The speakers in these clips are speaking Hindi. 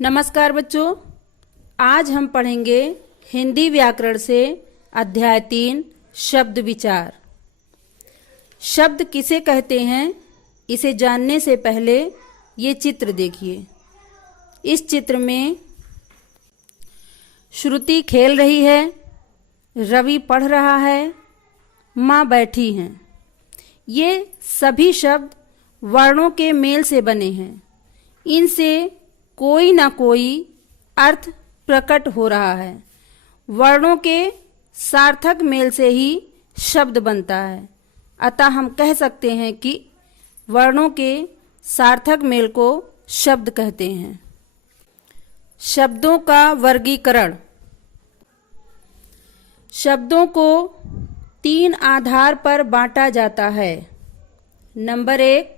नमस्कार बच्चों, आज हम पढ़ेंगे हिंदी व्याकरण से अध्याय 3 शब्द विचार। शब्द किसे कहते हैं, इसे जानने से पहले ये चित्र देखिए। इस चित्र में श्रुति खेल रही है, रवि पढ़ रहा है, माँ बैठी हैं। ये सभी शब्द वर्णों के मेल से बने हैं। इनसे कोई ना कोई अर्थ प्रकट हो रहा है। वर्णों के सार्थक मेल से ही शब्द बनता है। अतः हम कह सकते हैं कि वर्णों के सार्थक मेल को शब्द कहते हैं। शब्दों का वर्गीकरण। शब्दों को 3 आधार पर बांटा जाता है। नंबर 1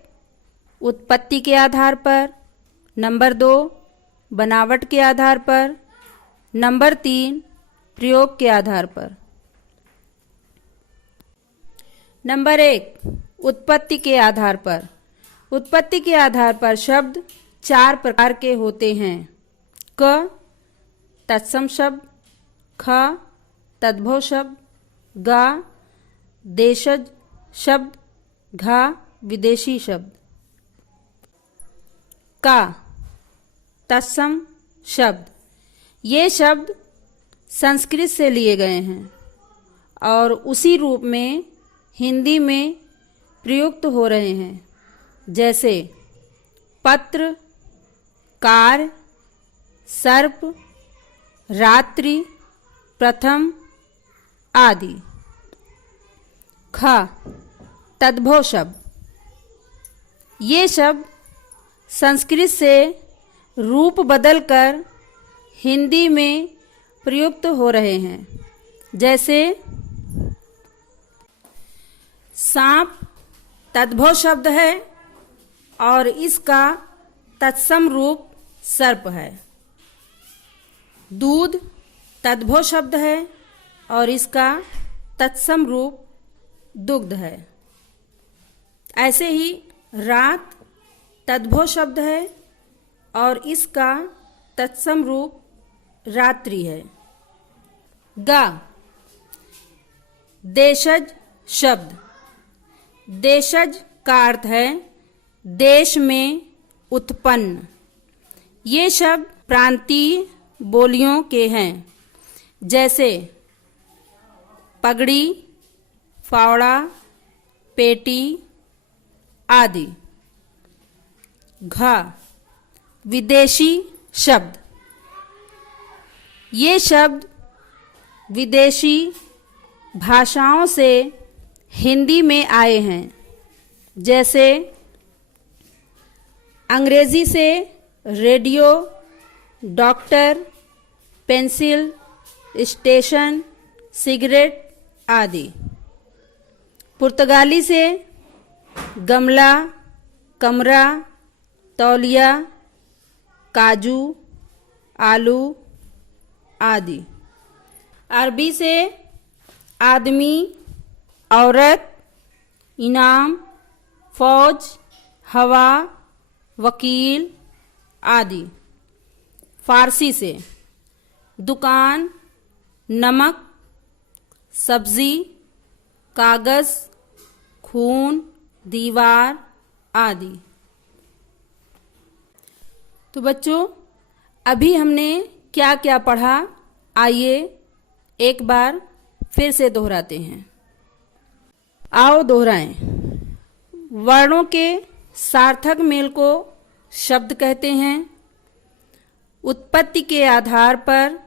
उत्पत्ति के आधार पर, नंबर 2 बनावट के आधार पर, नंबर 3 प्रयोग के आधार पर। नंबर 1 उत्पत्ति के आधार पर। उत्पत्ति के आधार पर शब्द 4 प्रकार के होते हैं। क तत्सम शब्द, ख तद्भव शब्द, गा देशज शब्द, घा विदेशी शब्द। का तत्सम शब्द, ये शब्द संस्कृत से लिए गए हैं और उसी रूप में हिंदी में प्रयुक्त हो रहे हैं, जैसे पत्र, कार, सर्प, रात्रि, प्रथम आदि। ख तद्भव शब्द, ये शब्द संस्कृत से रूप बदलकर हिंदी में प्रयुक्त हो रहे हैं, जैसे सांप तद्भव शब्द है और इसका तत्सम रूप सर्प है। दूध तद्भव शब्द है और इसका तत्सम रूप दुग्ध है। ऐसे ही रात तद्भव शब्द है और इसका तत्सम रूप रात्रि है। गा देशज शब्द, देशज का अर्थ है देश में उत्पन्न। ये शब्द प्रांतीय बोलियों के हैं, जैसे पगड़ी, फावड़ा, पेटी आदि। घा विदेशी शब्द, ये शब्द विदेशी भाषाओं से हिंदी में आए हैं, जैसे अंग्रेजी से radio, doctor, pencil, station, cigarette आदि। पुर्तगाली से गमला, कमरा, तौलिया, काजू, आलू आदि। अरबी से आदमी, औरत, इनाम, फौज, हवा, वकील आदि। फारसी से दुकान, नमक, सब्जी, कागज, खून, दीवार आदि। तो बच्चों, अभी हमने क्या क्या पढ़ा, आइए एक बार फिर से दोहराते हैं। आओ दोहराएं। वर्णों के सार्थक मेल को शब्द कहते हैं। उत्पत्ति के आधार पर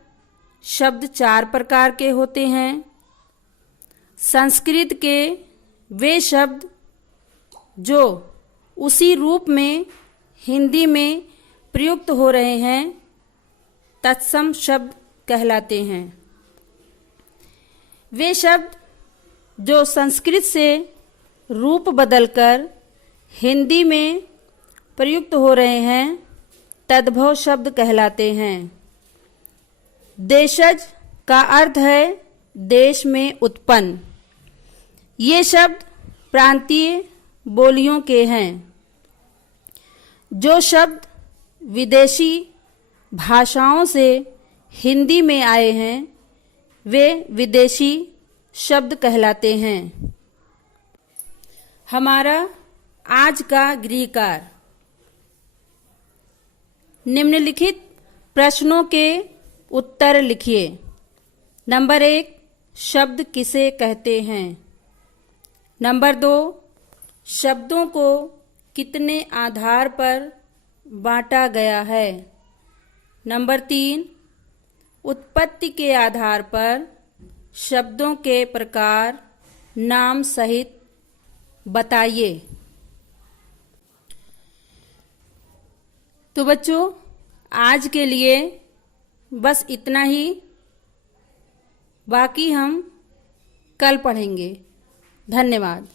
शब्द 4 प्रकार के होते हैं। संस्कृत के वे शब्द जो उसी रूप में हिंदी में प्रयुक्त हो रहे हैं तत्सम शब्द कहलाते हैं। वे शब्द जो संस्कृत से रूप बदलकर हिंदी में प्रयुक्त हो रहे हैं तद्भव शब्द कहलाते हैं। देशज का अर्थ है देश में उत्पन्न। ये शब्द प्रांतीय बोलियों के हैं। जो शब्द विदेशी भाषाओं से हिंदी में आए हैं वे विदेशी शब्द कहलाते हैं। हमारा आज का गृह कार्य, निम्नलिखित प्रश्नों के उत्तर लिखिए। नंबर 1, शब्द किसे कहते हैं? नंबर 2, शब्दों को कितने आधार पर बांटा गया है? नंबर 3, उत्पत्ति के आधार पर शब्दों के प्रकार नाम सहित बताइए। तो बच्चों, आज के लिए बस इतना ही, बाकी हम कल पढ़ेंगे। धन्यवाद।